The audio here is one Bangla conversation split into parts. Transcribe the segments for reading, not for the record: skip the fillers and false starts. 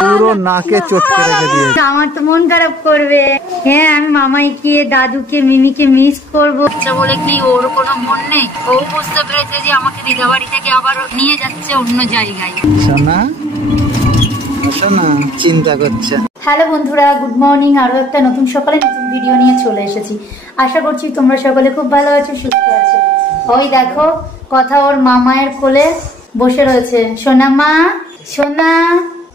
পুরো নাকে চটকে রেখে দিয়েছে। আমার তো মন খারাপ করবে। হ্যাঁ, আমি মামাইকে, দাদুকে, মিমিকে মিস করবো বলে কি ওর কোনো মন নেই? ও বুঝতে পেরেছে যে আমাকে দিদা বাড়ি থেকে আবার নিয়ে যাচ্ছে অন্য জায়গায়। সোনা সোনা চিন্তা করছে। হ্যালো বন্ধুরা, গুড মর্নিং। আরো একটা নতুন সকালে নতুন ভিডিও নিয়ে চলে এসেছি। আশা করছি তোমরা সকলে খুব ভালো আছো, সুস্থ আছো। ওই দেখো কথা ওর মামায়ের কোলে বসে রয়েছে। সোনা মা, সোনা।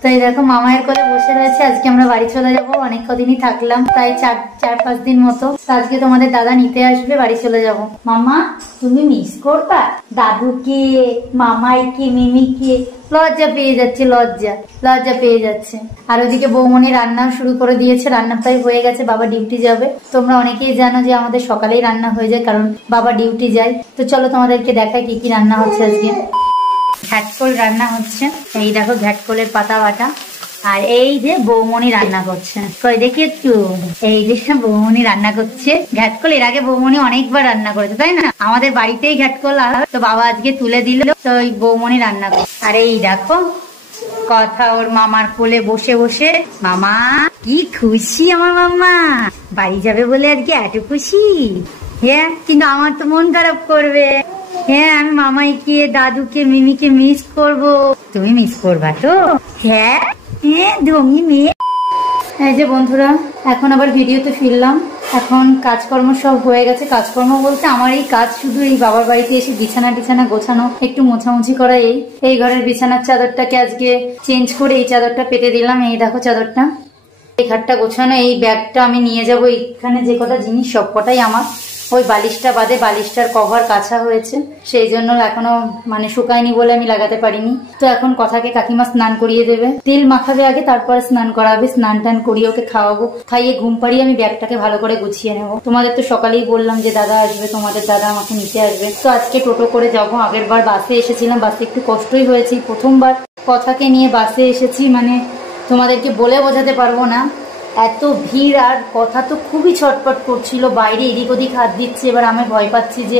তো এই দেখো মামায়ের কোলে বসে রয়েছে। আজকে আমরা বাড়ি চলে যাবো, অনেক কদিনই থাকলাম, প্রায় 4-5 দিন মতো। আজকে তোমাদের দাদা নিতে আসবে, বাড়ি চলে যাব। মামা তুমি মিস করবা দাদুকে, মামাইকে, মিমিকে? লজ্জা পেয়ে যাচ্ছে, লজ্জা পেয়ে যাচ্ছে। আর ওদিকে বৌমনি রান্না শুরু করে দিয়েছে, রান্না প্রায় হয়ে গেছে, বাবা ডিউটি যাবে। তোমরা অনেকেই জানো যে আমাদের সকালেই রান্না হয়ে যায়, কারণ বাবা ডিউটি যায়। তো চলো তোমাদেরকে দেখাই কি কি রান্না হচ্ছে আজকে। ঘ্যাটকোল রান্না হচ্ছে, এই দেখো ঘ্যাটকোলের পাতা বাটা। আর এই যে বৌমনি রান্না করছে, কই দেখি একটু। এই যে বৌমনি রান্না করছে ঘ্যাটকোল। এর আগে বৌমনি অনেকবার রান্না করেছে, তাই না? আমাদের বাড়িতেই ঘ্যাটকোল, তো বাবা আজকে তুলে দিল, তো ওই বৌমনি রান্না করছে। আর এই দেখো কথা ওর মামার কোলে বসে বসে। মামা কি খুশি আমার মামা, বাড়ি যাবে বলে আজকে এত খুশি। হ্যাঁ, কিন্তু আমার তো মন খারাপ করবে। হ্যাঁ, আমি মামাইকে, দাদুকে, মিমিকে মিস করবো। তুমি মিস করবা তো? হ্যাঁ হ্যাঁ তুমি মেয়ে। এই যে বন্ধুরা, এখন আবার ভিডিওতে ফিরলাম। এখন কাজকর্ম সব হয়ে গেছে। কাজকর্ম বলতে আমার এই কাজ শুধু এই বাবার বাড়িতে এসে বিছানা গোছানো, একটু মোছামুছি করা। এই ঘরের বিছানার চাদরটাকে আজকে চেঞ্জ করে এই চাদরটা পেতে দিলাম। এই দেখো চাদরটা, এই ঘরটা গোছানো। এই ব্যাগটা আমি নিয়ে যাব। এখানে যে কটা জিনিস সব কটাই আমার। ওই বালিশটা বাদে, বালিশটার কভার কাঁচা হয়েছে, সেই জন্য এখনো শুকায়নি বলে আমি লাগাতে পারিনি। তো এখন কথাকে কাকিমা স্নান করিয়ে দেবে, তেল মাখাবে আগে, তারপরে স্নান করাবে। স্নান টান করিয়ে ওকে খাওয়াবো, খাইয়ে ঘুম পাড়িয়ে আমি ব্যাগটাকে ভালো করে গুছিয়ে নেবো। তোমাদের তো সকালেই বললাম যে দাদা আসবে, তোমাদের দাদা আমাকে নিতে আসবে। তো আজকে টোটো করে যাবো। আগের বার বাসে এসেছিলাম, বাসে একটু কষ্টই হয়েছে। প্রথমবার কথাকে নিয়ে বাসে এসেছি, তোমাদেরকে বলে বোঝাতে পারবো না, এত ভিড়। আর কথা তো খুবই ছটপট করছিল, বাইরে এদিক ওদিক হাত দিচ্ছে। এবার আমি ভয় পাচ্ছি যে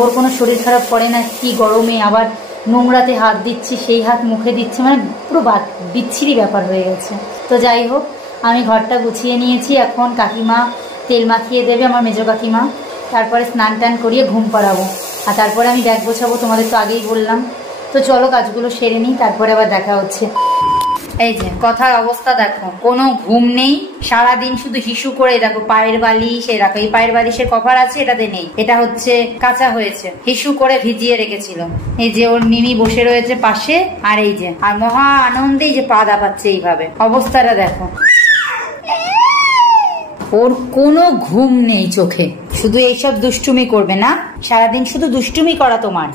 ওর কোনো শরীর খারাপ করে না কি, গরমে আবার নোংরাতে হাত দিচ্ছি, সেই হাত মুখে দিচ্ছে, পুরো বিচ্ছিরি ব্যাপার হয়ে গেছে। তো যাই হোক, আমি ঘরটা গুছিয়ে নিয়েছি। এখন কাকিমা তেল মাখিয়ে দেবে, আমার মেজো কাকিমা। তারপরে স্নান টান করিয়ে ঘুম পাড়াবো, আর তারপরে আমি ব্যাগ গোছাবো, তোমাদের তো আগেই বললাম। তো চলো কাজগুলো সেরে নিই, তারপরে আবার দেখা হচ্ছে। এই যে কথার অবস্থা দেখো, কোনো ঘুম নেই, সারাদিন শুধু হিসু করে। দেখো পায়ের বালিশ, এই দেখো এই পায়ের বালিশের কভার আছে, এটাতে নেই, এটা হচ্ছে কাঁচা হয়েছে, হিসু করে ভিজিয়ে রেখেছিল। এই যে ওর মিমি বসে রয়েছে পাশে, আর এই যে আর মহা আনন্দে এই যে পা দাপাচ্ছে, এইভাবে অবস্থাটা দেখো। ওর কোনো ঘুম নেই চোখে, শুধু এইসব দুষ্টুমি করবে না, সারাদিন শুধু দুষ্টুমি করা তোমার।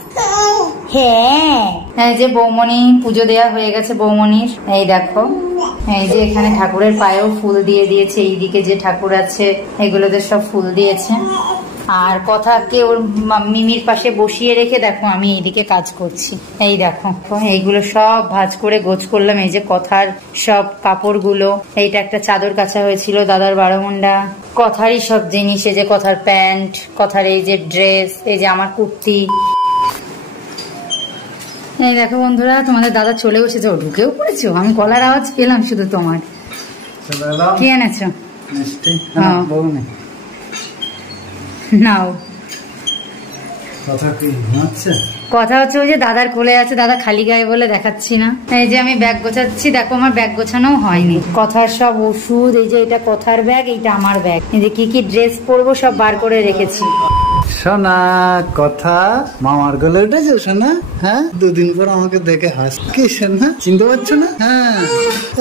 হ্যাঁ, যে বৌমনি পুজো দেয়া হয়ে গেছে বৌমনির। এই দেখো, এই যে এখানে ঠাকুরের পায়েও ফুল দিয়ে দিয়েছে, এইদিকে যে ঠাকুর আছে এগুলোতে সব ফুল দিয়েছে। আর কথাকে ওর মিমির পাশে বসিয়ে রেখে দেখো আমি এইদিকে কাজ করছি। এই দেখো এইগুলো সব ভাঁজ করে গোছ করলাম। এই যে কথার সব কাপড়গুলো, এইটা একটা চাদর কাঁচা হয়েছিল দাদার 12 মুন্ডা, কথারই সব জিনিস। এই যে কথার প্যান্ট, কথার এই যে ড্রেস, এই যে আমার কুর্তি। এই দেখো বন্ধুরা, তোমাদের দাদা চলে বসেছে। ও ঢুকেও পড়েছো, আমি গলার আওয়াজ পেলাম শুধু তোমার। কি এনেছো? নাও। কথা হচ্ছে ওই যে দাদার কোলে আছে, দাদা খালি গায়ে বলে দেখাচ্ছি না। এই যে আমি ব্যাগ গোছাচ্ছি, দেখো আমার ব্যাগ গোছানো হয়নি। কথার সব ওষুধ, এই যে এটা কথার ব্যাগ, এইটা আমার ব্যাগ। এই যে কি কি ড্রেস পরবো সব বার করে রেখেছি। সোনা কথা মামার গলে উঠেছে সোনা। হ্যাঁ, 2 দিন পর আমাকে দেখে হাসছে সোনা, চিনতে পারছো না? হ্যাঁ,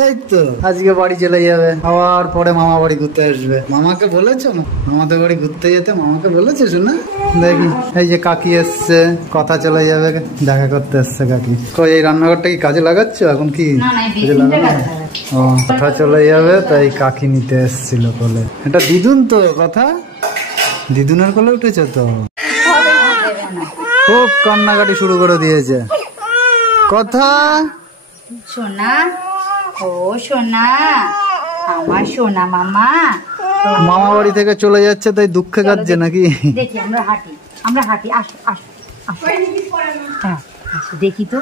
এই তো আজকে বাড়ি চলে যাবে, আবার পরে মামা বাড়ি ঘুরতে আসবে। মামাকে বলেছো না মামাদের বাড়ি ঘুরতে যেতে? মামাকে বলেছো সোনা? দেখি এই যে কাকি এসছে, কথা চলে যাবে, দেখা করতে এসছে কাকি। কই এই রান্নাঘরটা কি কাজে লাগাচ্ছ এখন? কি কাজে লাগাবো? ও, কথা চলে যাবে তাই কাকি নিতে এসছিল কোলে। এটা দিদুন তো কথা, দিদুনের কোলে উঠেছ তো? খুব কান্নাকাটি শুরু করে দিয়েছে কথা। সোনা, ও সোনা, আমার সোনা মামা। মামা বাড়ি থেকে চলে যাচ্ছে তাই দুঃখে কাঁদছে নাকি? দেখি আমরা হাঁটি, আসো আসো আসো। দেখি তো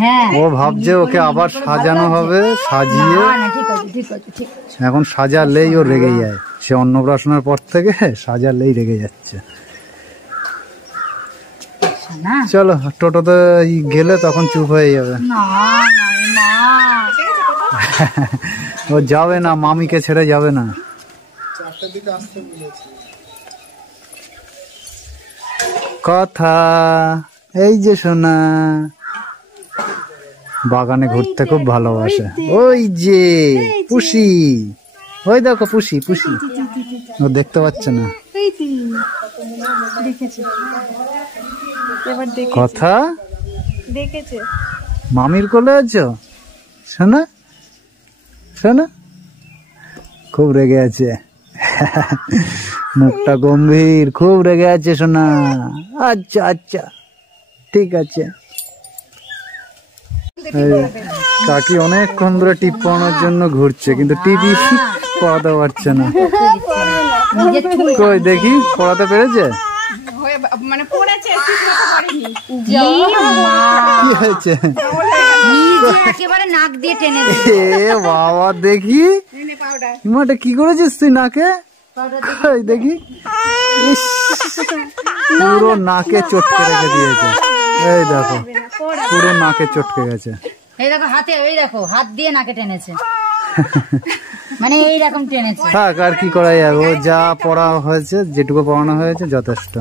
হ্যাঁ ও ভাবছে ওকে আবার সাজানো হবে, সাজিয়ে ঠিক আছে ঠিক আছে ঠিক আছে। এখন সাজালেই ও রেগে যায়। সে অন্নপ্রাশনের পর থেকে সাজালেই রেগে যাচ্ছে। না চলো টোটোতে গেলে তখন চুপ হয়ে যাবে। না না ও যাবে না, মামিকে ছেড়ে যাবে না। কথা এই যে শোনা বাগানে ঘুরতে খুব ভালোবাসে। ওই যে পুষি, ওই দেখো পুষি পুষি, ও দেখতে পাচ্ছে না। কথা দেখেছে মামির কোলে আছো শোনা, শোনা খুব রেগে আছে, মুখটা গম্ভীর, খুব রেগে আছে শোনা। আচ্ছা আচ্ছা ঠিক আছে। কাকি অনেকক্ষণ ধরে টিপ পড়ানোর জন্য ঘুরছে, কিন্তু টিপি পড়াতে পারছে না। কই দেখি পড়াতে পেরেছে? মানে পড়েছে কি হয়েছে? একেবারে নাক দিয়ে টেনে এ বাবা দেখি মাটা কি করেছিস তুই নাকে? কই দেখি, ইস, পুরো নাকে চটকে রেখে দিয়েছে। এই দেখো পুরো নাকে চটকে গেছে। এই দেখো হাতে, এই দেখো হাত দিয়ে নাকে টেনেছে, মানে এইরকম টেনেছে। থাক আর কি করা যাবে, ও যা পড়া হয়েছে, যেটুকু পড়ানো হয়েছে যথেষ্ট।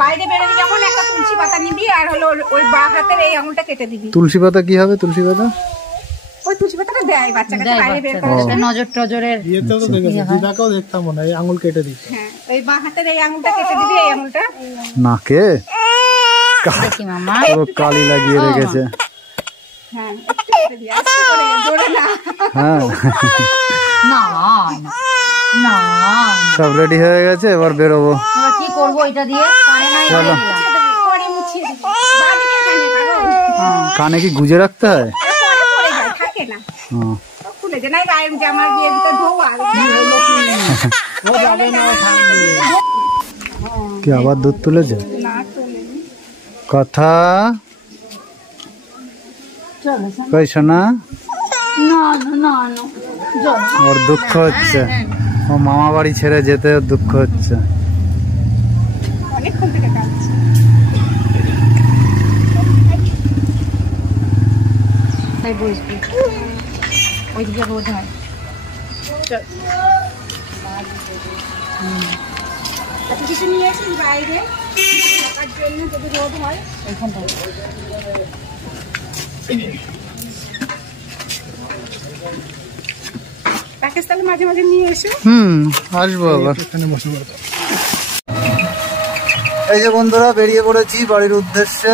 বাইরে বেরোবি যখন একটা তুলসী পাতা নিবি, আর হলো ওই বাঁ হাতের এই আঙুলটা কেটে দিবি। তুলসী পাতা কি হবে? তুলসী পাতা ওই তুলসী পাতাটা দেয় বাচ্চাকে বাইরে বের করে, নজর টজরের ইয়েতেও তো দেখেছি, দিদাকেও দেখতাম মনে হয় আঙুল কেটে দিত। হ্যাঁ ওই বাঁ হাতের এই আঙুলটা কেটে দিবি, এই আঙুলটা নাকে দেখি মামা পুরো কালি লাগিয়ে রেখেছে। হ্যাঁ একটু কেটে দিবি, আস্তে করে, জোরে না। হ্যাঁ না না সব রেডি হয়ে গেছে, এবার বেরোবো। আমরা কি করবো এটা দিয়ে? কানে নাই চলো। পরে মুছিয়ে দিবি, বাঁদিকে কানে কারণ কানে কি গুজে রাখতে হয়? পরে পড়ে যায়, থাকে না, ও, খুলে যায়। নাই গায়ের জামার দিয়ে দিতে ধোয়া, আর কি হলো কি আবার দুধ তুলেছে? না তোলেনি। কথা কই শোনা, না না না ওর দুঃখ হচ্ছে, ও মামা বাড়ি ছেড়ে যেতে ওর দুঃখ হচ্ছে। অনেকক্ষণ থেকে কাঁদছে। তাই বসবি, ওইদিকে রোদ হয়। এত কিছু নিয়ে আসিস বাইরে থাকার জন্য, যদি রোদ হয়। এইখানটায় প্যাকেজ তাহলে মাঝে মাঝে নিয়ে এসো। আসবো আবার। এখানে বসে পড়ে এই যে বন্ধুরা বেরিয়ে পড়েছি বাড়ির উদ্দেশ্যে।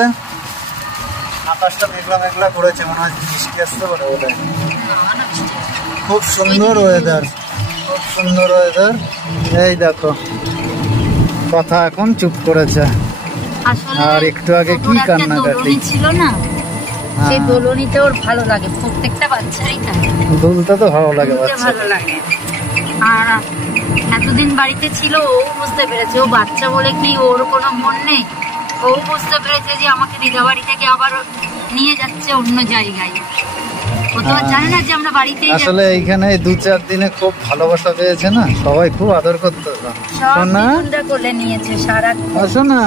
আকাশটা মেঘলা মেঘলা করেছে, মনে হয় বৃষ্টি আসতে পারে বলে। খুব সুন্দর ওয়েদার, খুব সুন্দর ওয়েদার। এই দেখো কথা এখন চুপ করেছে, আর একটু আগে কি কান্নাকাটি ছিল না, সেই দোলনিতে ওর ভালো লাগে, প্রত্যেকটা বাচ্চারই থাকে, দুলটা তো ভালো লাগে ভালো বাচ্চা। লাগে। আর এতদিন বাড়িতে ছিল, ও বুঝতে পেরেছে, ও বাচ্চা বলে কি ওর কোনো মন নেই। ও বুঝতে পেরেছে যে আমাকে দিদা বাড়ি থেকে আবার নিয়ে যাচ্ছে অন্য জায়গায়। ও তো জানে না যে আমরা বাড়িতেই যাচ্ছি। আসলে এইখানে 2-4 দিনে খুব ভালোবাসা পেয়েছে না, সবাই খুব আদর করতো। সব শোনা দিদুনটা কোলে নিয়েছে সারা। আসো না,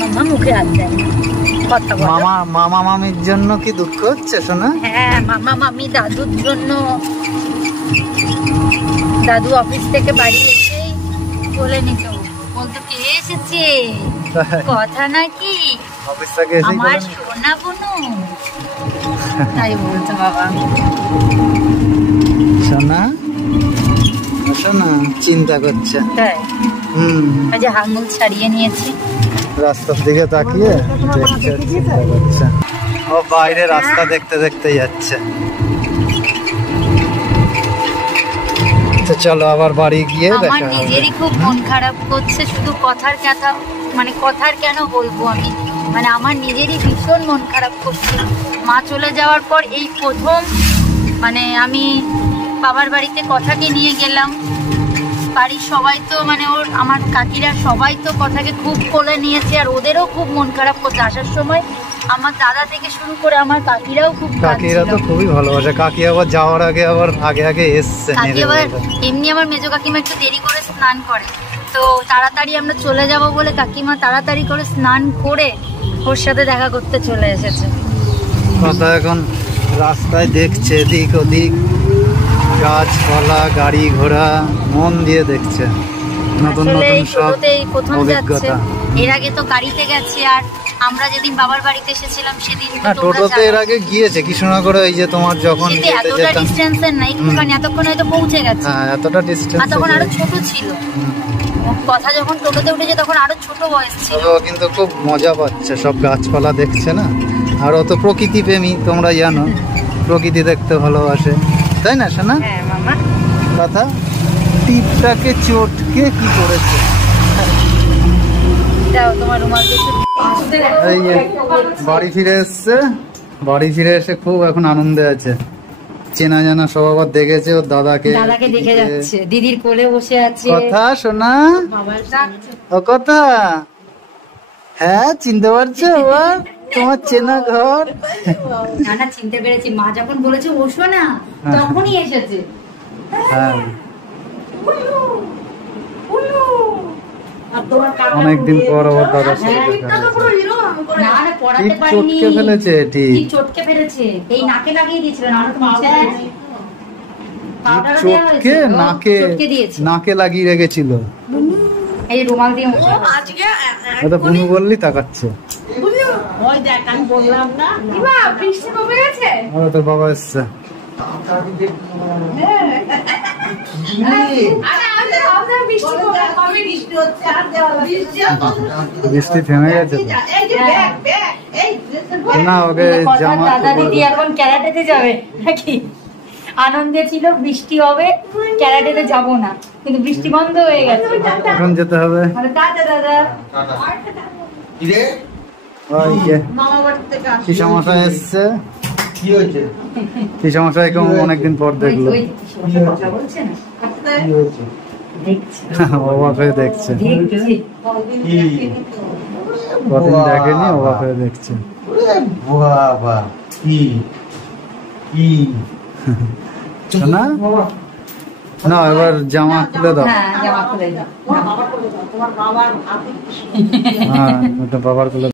মামা মুখে হাত দেয় না, কথা বলো। মামা মামির জন্য কি দুঃখ হচ্ছে শোনা? হ্যাঁ মামা মামি দাদুর জন্য। দাদু অফিস থেকে বাড়ি এসেই বলে নিত, বলতো কে এসেছে, কথা নাকি অফিস থেকে এসেই আমার বলে নি? সোনা বুনু, তাই বলতো বাবা। শোনা শোনা চিন্তা করছে। তাই হুম, আজ আঙুল ছাড়িয়ে নিয়েছি। রাস্তার দিকে তাকিয়ে দেখছে, চিন্তা করছে। ও বাইরে রাস্তা দেখতে দেখতে যাচ্ছে। তো চলো আবার বাড়ি গিয়ে আমার দেখা হবে। নিজেরই খুব মন খারাপ করছে, শুধু কথার কথা, মানে কথার কেন বলবো আমি, মানে আমার নিজেরই ভীষণ মন খারাপ করছে। মা চলে যাওয়ার পর এই প্রথম মানে আমি বাবার বাড়িতে কথাকে নিয়ে গেলাম, বাড়ির সবাই তো মানে ওর আমার কাকিরা সবাই তো কথাকে খুব কোলে নিয়েছে, আর ওদেরও খুব মন খারাপ করছে। আসার সময় আমার দাদা থেকে শুরু করে আমার কাকিরাও খুব কাকিরা তো খুবই ভালোবাসে। কাকি আবার যাওয়ার আগে আবার আগে এসছে। কাকি আবার এমনি আমার মেজো কাকিমা একটু দেরি করে স্নান করে, তো তাড়াতাড়ি আমরা চলে যাব বলে কাকিমা তাড়াতাড়ি করে স্নান করে ওর সাথে দেখা করতে চলে এসেছে। কথা এখন রাস্তায় দেখছে এদিক ওদিক, গাছপালা, গাড়ি ঘোড়া, মন দিয়ে দেখছে নতুন নতুন সব অভিজ্ঞতা। এর আগে তো গাড়িতে গেছে, আর আমরা যেদিন বাবার বাড়িতে এসেছিলাম সেদিন টোটোতে এর আগে গিয়েছে কৃষ্ণনগরে। এই যে তোমার যখন এতটা ডিস্টেন্সের নাই, একটুখানি এতক্ষণ হয়তো পৌঁছে গেছে। হ্যাঁ, এতটা ডিস্টেন্স। আর তখন আরো ছোট ছিল কথা, যখন টোটোতে উঠেছে তখন আরো ছোট বয়স ছিল। কিন্তু খুব মজা পাচ্ছে, সব গাছপালা দেখছে না। আর অত প্রকৃতি প্রেমী, তোমরা জানো প্রকৃতি দেখতে ভালোবাসে, তাই না সোনা? হ্যাঁ মামা। কথা টিপটাকে চটকে কি করেছে। দাও তোমার রুমাল দিয়ে। এই যে বাড়ি ফিরে এসছে, বাড়ি ফিরে এসে খুব এখন আনন্দে আছে। চেনা জানা সব আবার দেখেছে, ওর দাদাকে দেখে যাচ্ছে, দিদির কোলে বসে আছে। কথা শোনা, ও কথা, হ্যাঁ চিনতে পারছো আবার তোমার চেনা ঘর? না চিনতে পেরেছি, মা যখন বলেছে বসো না তখনই এসেছে। হ্যাঁ, অনেকদিন পর আবার দাদার সাথে দেখা চটকে ফেলেছে। ঠিক চটকে ফেলেছে, এই নাকে লাগিয়ে দিয়েছিলেন, আর তো মুছে দিয়েছি। চটকে নাকে লাগিয়ে রেখেছিল। এই রুমাল দিয়ে এটা বুনু বললি তাকাচ্ছে। তোর বাবা এসছে। বৃষ্টি থেমে গেছে না? ওকে জামা দাদা দিদি এখন ক্যারাটেতে যাবে নাকি? আনন্দে ছিল বৃষ্টি হবে, ক্যারাটেতে যাব না, কিন্তু বৃষ্টি বন্ধ হয়ে গেছে। এখন যেতে হবে। দাদা পিসামশাই এসছে। পিসামশাইকে অনেকদিন পর দেখলো, অবাক হয়ে দেখছে। কদিন দেখেনি, অবাক হয়ে দেখছে। না না, এবার জামা খুলে দাও। হ্যাঁ, বাবার খুলে